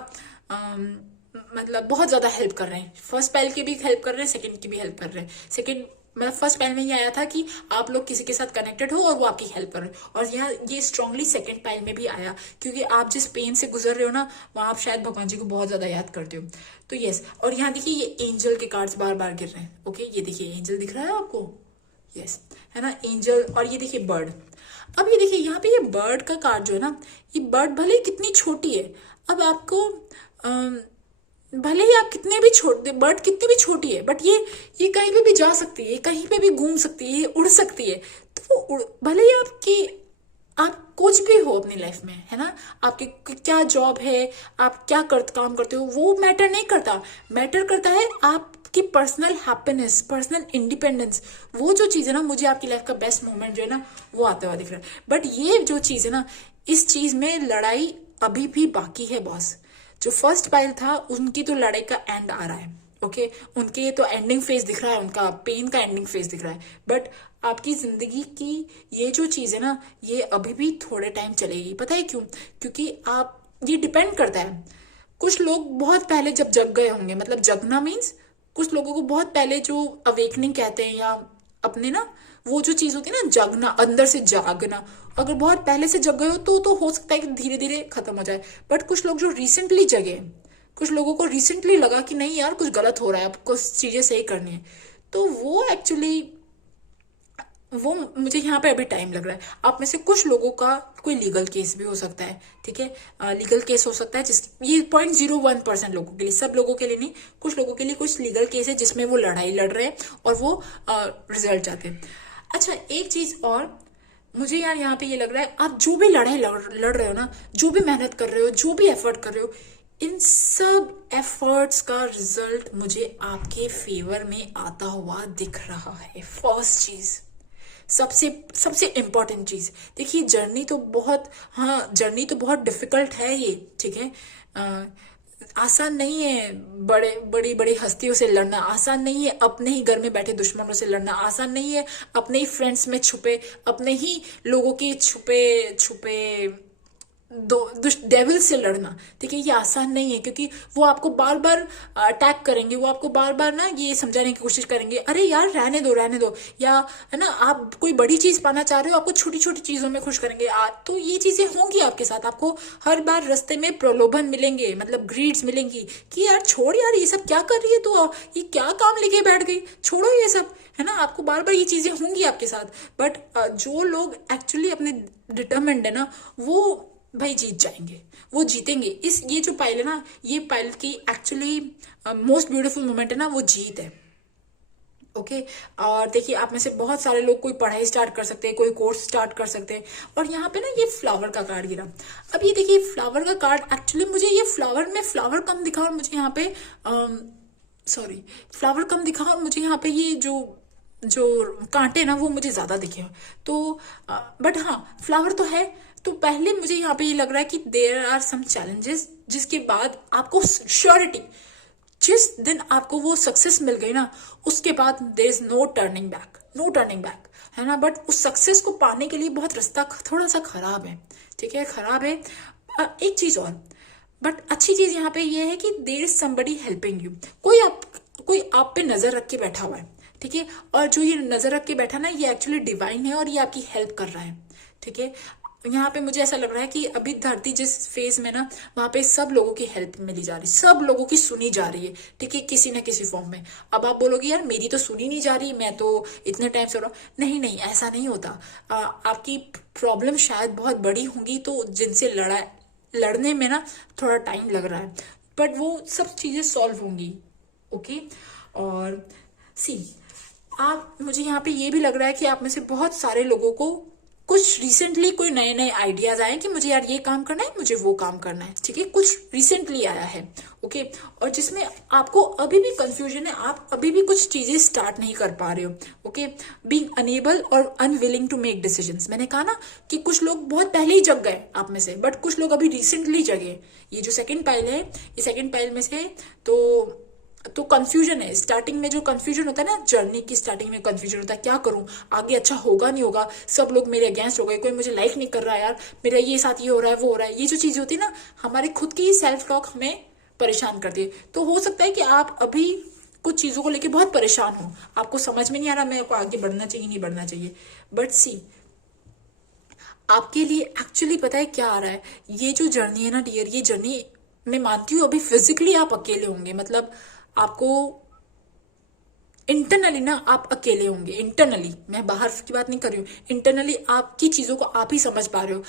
मतलब बहुत ज्यादा हेल्प कर रहे हैं, फर्स्ट पाइल की भी हेल्प कर रहे हैं, सेकंड की भी हेल्प कर रहे हैं। सेकंड मतलब फर्स्ट पाइल में ये आया था कि आप लोग किसी के साथ कनेक्टेड हो और वो आपकी हेल्प कर रहे हो, और यहाँ ये स्ट्रांगली सेकंड पाइल में भी आया, क्योंकि आप जिस पेन से गुजर रहे हो ना, वहां आप शायद भगवान जी को बहुत ज्यादा याद करते हो। तो यस, और यहाँ देखिए ये एंजल के कार्ड्स बार बार गिर रहे हैं। ओके, ये देखिए एंजल दिख रहा है आपको, यस, है ना एंजल, और ये देखिए बर्ड। अब ये देखिए यहाँ पे ये बर्ड का कार्ड जो है ना, ये बर्ड भले ही कितनी छोटी है, अब आपको भले ही आप कितने भी छोटे, बर्ड कितनी भी छोटी है, बट ये कहीं पे भी जा सकती है, कहीं पे भी घूम सकती है, ये उड़ सकती है। तो वो भले ही आप कुछ भी हो अपनी लाइफ में, है ना, आपकी क्या जॉब है, आप क्या काम करते हो, वो मैटर नहीं करता। मैटर करता है आपकी पर्सनल हैप्पीनेस, पर्सनल इंडिपेंडेंस। वो जो चीज है ना, मुझे आपकी लाइफ का बेस्ट मोमेंट जो है ना, वो आता हुआ दिख रहा है। बट ये जो चीज है ना, इस चीज में लड़ाई अभी भी बाकी है बॉस। जो फर्स्ट पाइल था उनकी तो लड़ाई का एंड आ रहा है। ओके, उनके तो एंडिंग फेज दिख रहा है, उनका पेन का एंडिंग फेज दिख रहा है। बट आपकी जिंदगी की ये जो चीज है ना, ये अभी भी थोड़े टाइम चलेगी। पता है क्यों? क्योंकि आप, ये डिपेंड करता है, कुछ लोग बहुत पहले जब जग गए होंगे, मतलब जगना मीन्स कुछ लोगों को बहुत पहले जो अवेकनिंग कहते हैं, या अपने ना वो जो चीज होती है ना, जगना, अंदर से जागना, अगर बहुत पहले से जग गए हो तो हो सकता है कि धीरे धीरे खत्म हो जाए। बट कुछ लोग जो रिसेंटली जगे, कुछ लोगों को रिसेंटली लगा कि नहीं यार कुछ गलत हो रहा है, अब कुछ चीजें सही करनी है, तो वो एक्चुअली, वो मुझे यहाँ पे अभी टाइम लग रहा है। आप में से कुछ लोगों का कोई लीगल केस भी हो सकता है, ठीक है, लीगल केस हो सकता है, जिस ये 0.01% लोगों के लिए, सब लोगों के लिए नहीं, कुछ लोगों के लिए कुछ लीगल केस है जिसमें वो लड़ाई लड़ रहे हैं और वो रिजल्ट चाहते हैं। अच्छा, एक चीज और मुझे यार यहाँ पे ये लग रहा है, आप जो भी लड़ाई लड़ रहे हो ना, जो भी मेहनत कर रहे हो, जो भी एफर्ट कर रहे हो, इन सब एफर्ट्स का रिजल्ट मुझे आपके फेवर में आता हुआ दिख रहा है। फर्स्ट चीज, सबसे सबसे इम्पोर्टेंट चीज, देखिए जर्नी तो बहुत, हाँ जर्नी तो बहुत डिफिकल्ट है ये, ठीक है, आसान नहीं है। बड़ी बड़ी हस्तियों से लड़ना आसान नहीं है, अपने ही घर में बैठे दुश्मनों से लड़ना आसान नहीं है, अपने ही फ्रेंड्स में छुपे, अपने ही लोगों की छुपे छुपे डेविल से लड़ना, ठीक है, ये आसान नहीं है, क्योंकि वो आपको बार बार अटैक करेंगे, वो आपको बार बार ना ये समझाने की कोशिश करेंगे, अरे यार रहने दो रहने दो, या है ना, आप कोई बड़ी चीज पाना चाह रहे हो, आपको छोटी छोटी चीजों में खुश करेंगे। तो ये चीजें होंगी आपके साथ, आपको हर बार रास्ते में प्रलोभन मिलेंगे, मतलब ग्रीड्स मिलेंगी कि यार छोड़ यार, ये सब क्या कर रही है तू, ये क्या काम लेके बैठ गई, छोड़ो ये सब, है ना, आपको बार बार ये चीजें होंगी आपके साथ। बट जो लोग एक्चुअली अपने डिटरमिन्ड है ना, वो भाई जीत जाएंगे, वो जीतेंगे। इस ये जो पाइल है ना, ये पाइल की एक्चुअली मोस्ट ब्यूटीफुल मोमेंट है ना, वो जीत है। ओके, और देखिए आप में से बहुत सारे लोग कोई पढ़ाई स्टार्ट कर सकते हैं, कोई कोर्स स्टार्ट कर सकते हैं। और यहाँ पे ना ये फ्लावर का कार्ड गिरा। अब ये देखिए फ्लावर का कार्ड, एक्चुअली मुझे ये फ्लावर में फ्लावर कम दिखा, और मुझे यहाँ पे सॉरी, फ्लावर कम दिखा, और मुझे यहाँ पे ये जो जो कांटे ना वो मुझे ज्यादा दिखे। तो बट हाँ फ्लावर तो है। तो पहले मुझे यहाँ पे ये लग रहा है कि देयर आर सम चैलेंजेस, जिसके बाद आपको श्योरिटी, जिस दिन आपको वो सक्सेस मिल गई ना, उसके बाद there is no turning back, no turning back, है ना। बट उस सक्सेस को पाने के लिए बहुत रास्ता थोड़ा सा खराब है, ठीक है, खराब है। एक चीज और, बट अच्छी चीज यहाँ पे ये है कि there is somebody helping you, कोई आप पे नजर रख के बैठा हुआ है, ठीक है, और जो ये नजर रख के बैठा ना, ये एक्चुअली डिवाइन है और ये आपकी हेल्प कर रहा है, ठीक है। यहाँ पे मुझे ऐसा लग रहा है कि अभी धरती जिस फेज में ना, वहां पे सब लोगों की हेल्प मिली जा रही, सब लोगों की सुनी जा रही है, ठीक है, किसी ना किसी फॉर्म में। अब आप बोलोगे यार मेरी तो सुनी नहीं जा रही, मैं तो इतने टाइम से हो रहा हूँ। नहीं नहीं, ऐसा नहीं होता। आपकी प्रॉब्लम शायद बहुत बड़ी होंगी, तो जिनसे लड़ने में ना थोड़ा टाइम लग रहा है, बट वो सब चीजें सॉल्व होंगी। ओके। और सी, आप, मुझे यहाँ पे ये भी लग रहा है कि आप में से बहुत सारे लोगों को कुछ रिसेंटली कोई नए नए आइडियाज आए कि मुझे यार ये काम करना है, मुझे वो काम करना है, ठीक है, कुछ रिसेंटली आया है। ओके। और जिसमें आपको अभी भी कंफ्यूजन है, आप अभी भी कुछ चीजें स्टार्ट नहीं कर पा रहे हो। ओके। बीइंग अनेबल और अनविलिंग टू मेक डिसीजंस, मैंने कहा ना कि कुछ लोग बहुत पहले ही जग गए आप में से, बट कुछ लोग अभी रिसेंटली जगे। ये जो सेकंड पाइल है, ये सेकंड पाइल में से तो कंफ्यूजन है। स्टार्टिंग में जो कंफ्यूजन होता है ना, जर्नी की स्टार्टिंग में कंफ्यूजन होता है, क्या करूं आगे, अच्छा होगा नहीं होगा, सब लोग मेरे अगेंस्ट हो गए, कोई मुझे लाइक नहीं कर रहा है यार, मेरा ये साथ ये हो रहा है वो हो रहा है। ये जो चीज होती है ना, हमारे खुद की सेल्फ टॉक हमें परेशान करती है। तो हो सकता है कि आप अभी कुछ चीजों को लेकर बहुत परेशान हो, आपको समझ में नहीं आ रहा मेरे को आगे बढ़ना चाहिए नहीं बढ़ना चाहिए। बट सी, आपके लिए एक्चुअली पता है क्या आ रहा है, ये जो जर्नी है ना डियर, ये जर्नी मैं मानती हूँ अभी फिजिकली आप अकेले होंगे, मतलब आपको इंटरनली ना आप अकेले होंगे। इंटरनली, मैं बाहर की बात नहीं कर रही हूँ, इंटरनली आपकी चीजों को आप ही समझ पा रहे हो।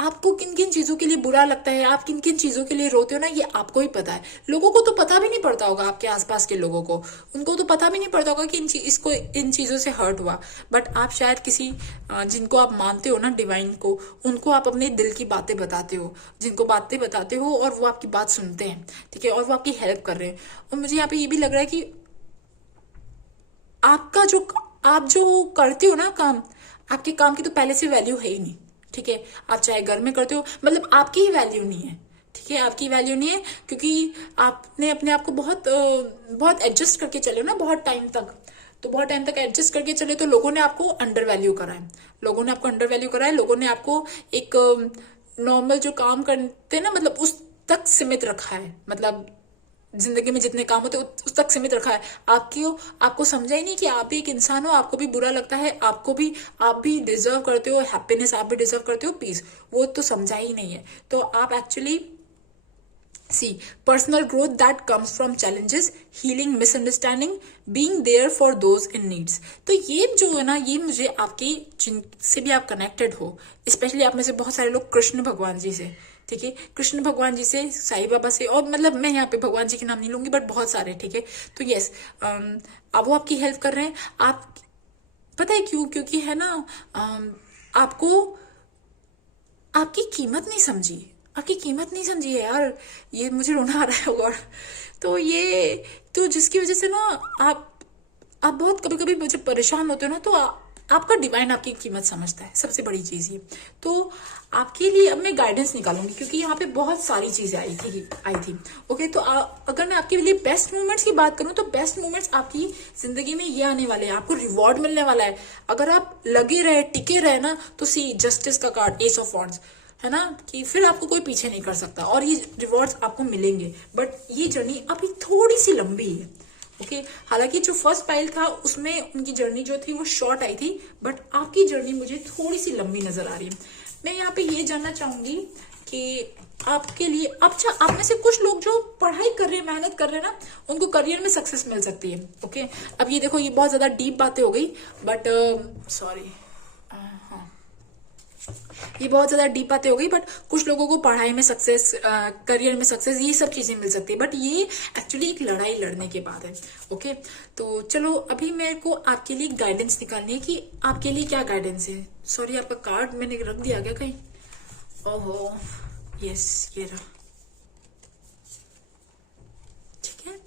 आपको किन किन चीजों के लिए बुरा लगता है, आप किन किन चीजों के लिए रोते हो ना, ये आपको ही पता है। लोगों को तो पता भी नहीं पड़ता होगा, आपके आसपास के लोगों को, उनको तो पता भी नहीं पड़ता होगा कि इसको इन चीजों से हर्ट हुआ। बट आप शायद किसी जिनको आप मानते हो ना, डिवाइन को, उनको आप अपने दिल की बातें बताते हो, जिनको बातें बताते हो और वो आपकी बात सुनते हैं, ठीक है, और वो आपकी हेल्प कर रहे हैं। और मुझे यहाँ पे ये भी लग रहा है कि आपका जो आप जो करते हो ना काम, आपके काम की तो पहले से वैल्यू है ही नहीं, ठीक है। आप चाहे घर में करते हो, मतलब आपकी ही वैल्यू नहीं है, ठीक है, आपकी वैल्यू नहीं है, क्योंकि आपने अपने आप को बहुत एडजस्ट करके चले हो ना बहुत टाइम तक। तो बहुत टाइम तक एडजस्ट करके चले, तो लोगों ने आपको अंडर वैल्यू करा है, लोगों ने आपको अंडर वैल्यू करा है, लोगों ने आपको एक नॉर्मल जो काम करते हैं ना, मतलब उस तक सीमित रखा है, मतलब जिंदगी में जितने काम होते हैं उस तक सीमित रखा है। आपको समझा ही नहीं कि आप भी एक इंसान हो, आपको भी बुरा लगता है, आप भी डिजर्व करते हो हैप्पीनेस, आप भी डिजर्व करते हो पीस, वो तो समझा ही नहीं है। तो आप actually see, personal growth that comes from challenges, healing misunderstanding, being there for those in needs. तो ये जो है ना, ये मुझे आपकी जिनसे भी आप कनेक्टेड हो, स्पेशली आप में से बहुत सारे लोग कृष्ण भगवान जी से, ठीक है, कृष्ण भगवान जी से, साईं बाबा से, और मतलब मैं यहाँ पे भगवान जी के नाम नहीं लूंगी, बट बहुत सारे, ठीक है। तो यस, अब वो आपकी हेल्प कर रहे हैं। आप, पता है क्यों? क्योंकि है ना, आपको आपकी कीमत नहीं समझी, आपकी कीमत नहीं समझी है यार, ये मुझे रोना आ रहा है और तो ये, तो जिसकी वजह से ना आप बहुत कभी कभी मुझे परेशान होते हो ना, तो आपका डिवाइन आपकी कीमत समझता है, सबसे बड़ी चीज ये। तो आपके लिए अब मैं गाइडेंस निकालूंगी, क्योंकि यहाँ पे बहुत सारी चीजें आई थी। ओके। तो अगर मैं आपके लिए बेस्ट मोमेंट्स की बात करूं, तो बेस्ट मोमेंट्स आपकी जिंदगी में ये आने वाले हैं, आपको रिवॉर्ड मिलने वाला है अगर आप लगे रहे, टिके रहे ना। तो सी, जस्टिस का कार्ड, एस ऑफ वॉन्ड्स, है ना, कि फिर आपको कोई पीछे नहीं कर सकता, और ये रिवॉर्ड्स आपको मिलेंगे। बट ये जर्नी अभी थोड़ी सी लंबी है। ओके। हालांकि जो फर्स्ट पाइल था उसमें उनकी जर्नी जो थी वो शॉर्ट आई थी, बट आपकी जर्नी मुझे थोड़ी सी लंबी नजर आ रही है। मैं यहाँ पे ये जानना चाहूंगी कि आपके लिए, अच्छा, आप में से कुछ लोग जो पढ़ाई कर रहे हैं, मेहनत कर रहे हैं ना, उनको करियर में सक्सेस मिल सकती है। ओके। अब ये देखो, ये बहुत ज्यादा डीप बातें हो गई, बट सॉरी, ये बहुत ज्यादा डीप बातें हो गई, बट कुछ लोगों को पढ़ाई में सक्सेस, करियर में सक्सेस, ये सब चीजें मिल सकती है, बट ये एक्चुअली एक लड़ाई लड़ने के बाद है। ओके। तो चलो, अभी मेरे को आपके लिए गाइडेंस निकालनी है कि आपके लिए क्या गाइडेंस है। सॉरी, आपका कार्ड मैंने रख दिया क्या कहीं? ओहो, यस, ये रहा, ठीक है।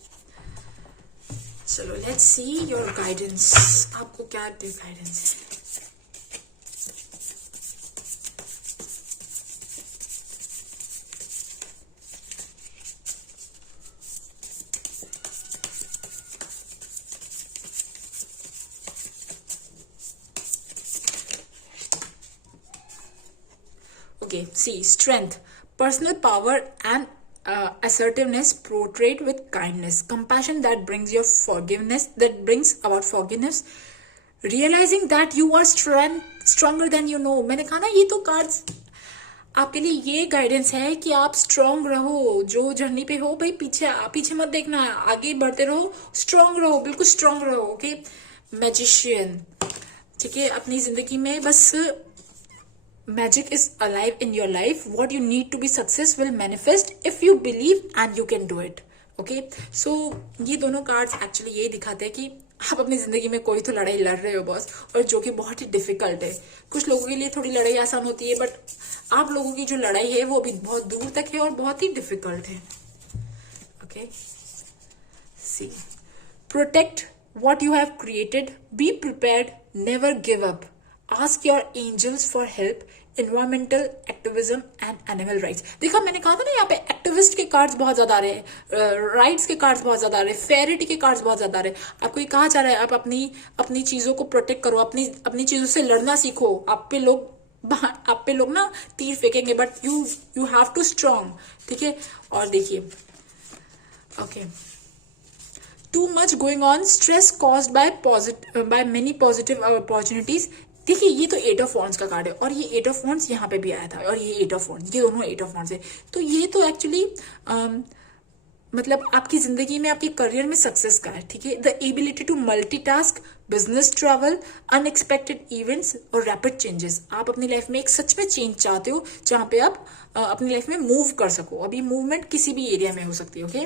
चलो, लेट्स सी योर गाइडेंस, आपको क्या गाइडेंस है। Okay, see, strength, personal power, and assertiveness portrayed with kindness, compassion that brings your forgiveness, that brings about forgiveness, realizing that you are stronger than you know. मैंने कहा ना, ये तो cards आपके लिए ये गाइडेंस है कि आप स्ट्रांग रहो, जो जर्नी पे हो भाई पीछे पीछे मत देखना, आगे बढ़ते रहो, स्ट्रांग रहो, बिल्कुल स्ट्रांग रहो। ओके मैजिशियन, ठीक है, अपनी जिंदगी में बस magic is alive in your life. What you need to be success will manifest if you believe and you can do it. Okay so ये दोनों कार्ड्स एक्चुअली ये दिखाते हैं कि आप अपनी जिंदगी में कोई तो लड़ाई लड़ रहे हो बॉस, और जो कि बहुत ही डिफिकल्ट है। कुछ लोगों के लिए थोड़ी लड़ाई आसान होती है, बट आप लोगों की जो लड़ाई है वो अभी बहुत दूर तक है और बहुत ही डिफिकल्ट है। Okay see, protect what you have created, be prepared, never give up, ask your angels for help, environmental activism and animal rights। देखा मैंने कहा था ना, यहाँ पे एक्टिविस्ट के कार्ड्स बहुत ज्यादा आ रहे हैं, राइट्स के कार्ड्स बहुत ज्यादा आ रहे हैं, फेरिटी के कार्ड्स बहुत ज्यादा आ रहे हैं। आपको ये कहा जा रहा है आप अपनी चीजों को प्रोटेक्ट करो, अपनी चीजों से लड़ना सीखो। आप पे लोग ना तीर फेंकेंगे, but you have to strong, ठीक है। और देखिए okay, too much going on, stress caused by many positive opportunities। देखिए ये तो 8 ऑफ वॉन्ड्स का कार्ड है, और ये 8 ऑफ वॉन्ड्स यहाँ पे भी आया था, और ये 8 ऑफ वॉन्ड्स, ये दोनों 8 ऑफ वॉन्ड्स है। तो ये तो एक्चुअली मतलब आपकी जिंदगी में, आपके करियर में सक्सेस का है, ठीक है। The ability to multitask, business travel, unexpected events और रैपिड चेंजेस। आप अपनी लाइफ में एक सच में चेंज चाहते हो, जहां पे आप अपनी लाइफ में मूव कर सको। अभी मूवमेंट किसी भी एरिया में हो सकती है। ओके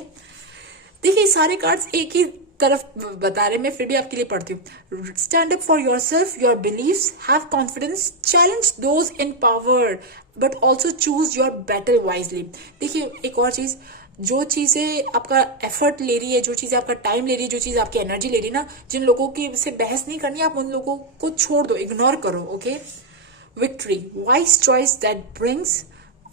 देखिए सारे कार्ड्स एक ही तरफ बता रहे, मैं फिर भी आपके लिए पढ़ती हूँ। Stand up for yourself, your beliefs, have confidence, challenge those in power, but also choose your battle wisely. देखिए एक और चीज, जो चीजें आपका एफर्ट ले रही है, जो चीजें आपका टाइम ले रही है, जो चीज आपकी एनर्जी ले रही है ना, जिन लोगों की से बहस नहीं करनी, आप उन लोगों को छोड़ दो, इग्नोर करो। Okay victory, wise choice that brings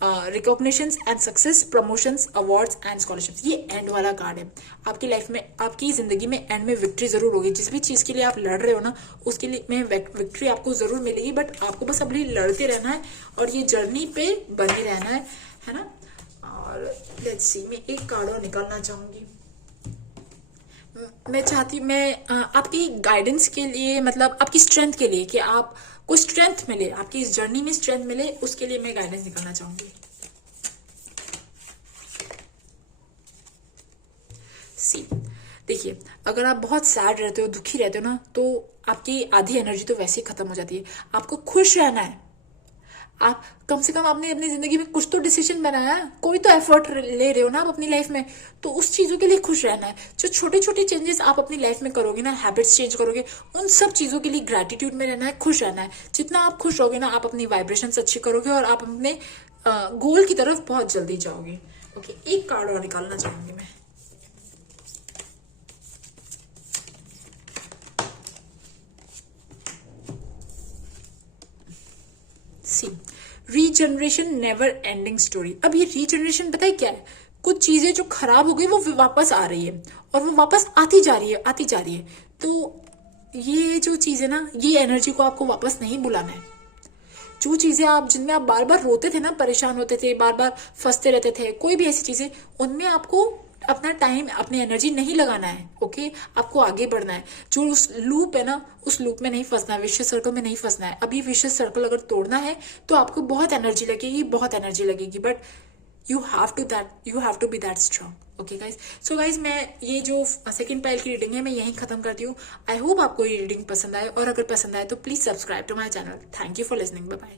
recognitions and success, promotions, awards and scholarships. ये एंड वाला कार्ड है। आपकी लाइफ में, आपकी जिंदगी में एंड में विक्ट्री जरूर होगी। जिस भी चीज के लिए आप लड़ रहे हो ना, उसके लिए में विक्ट्री आपको जरूर मिलेगी, बट आपको बस अभी लड़ते रहना है और ये जर्नी पे बने रहना है ना। और लेट्स सी, मैं एक कार्ड और निकालना चाहूंगी। मैं आपकी गाइडेंस के लिए, मतलब आपकी स्ट्रेंथ के लिए, कि आप को स्ट्रेंथ मिले, आपकी इस जर्नी में स्ट्रेंथ मिले, उसके लिए मैं गाइडेंस निकालना चाहूंगी। सी देखिए, अगर आप बहुत सैड रहते हो, दुखी रहते हो ना, तो आपकी आधी एनर्जी तो वैसे ही खत्म हो जाती है। आपको खुश रहना है। आप कम से कम आपने अपनी जिंदगी में कुछ तो डिसीजन बनाया, कोई तो एफर्ट ले रहे हो ना आप अपनी लाइफ में, तो उस चीजों के लिए खुश रहना है। जो छोटे छोटे चेंजेस आप अपनी लाइफ में करोगे ना, हैबिट्स चेंज करोगे, उन सब चीजों के लिए ग्रेटिट्यूड में रहना है, खुश रहना है। जितना आप खुश रहोगे ना, आप अपनी वाइब्रेशंस अच्छी करोगे और आप अपने गोल की तरफ बहुत जल्दी जाओगे। ओके एक कार्ड और निकालना चाहूंगी मैं। सी रीजनरेशन नेवर एंडिंग स्टोरी। अब ये रीजनरेशन पता है क्या है? कुछ चीजें जो खराब हो गई वो वापस आ रही है, और वो वापस आती जा रही है। तो ये जो चीज है ना, ये एनर्जी को आपको वापस नहीं बुलाना है। जो चीजें आप, जिनमें आप बार बार रोते थे ना, परेशान होते थे, बार बार फंसते रहते थे, कोई भी ऐसी चीजें, उनमें आपको अपना टाइम, अपनी एनर्जी नहीं लगाना है। ओके आपको आगे बढ़ना है। जो उस लूप है ना, उस लूप में नहीं फंसना है, विशियस सर्कल में नहीं फंसना है। अभी विशियस सर्कल अगर तोड़ना है तो आपको बहुत एनर्जी लगेगी, but you have to be that strong. Okay guys, so guys मैं ये जो सेकंड पाइल की रीडिंग है मैं यहीं खत्म करती हूँ। आई होप आपको ये रीडिंग पसंद आए, और अगर पसंद आए तो please subscribe to my channel. Thank you for listening, bye bye.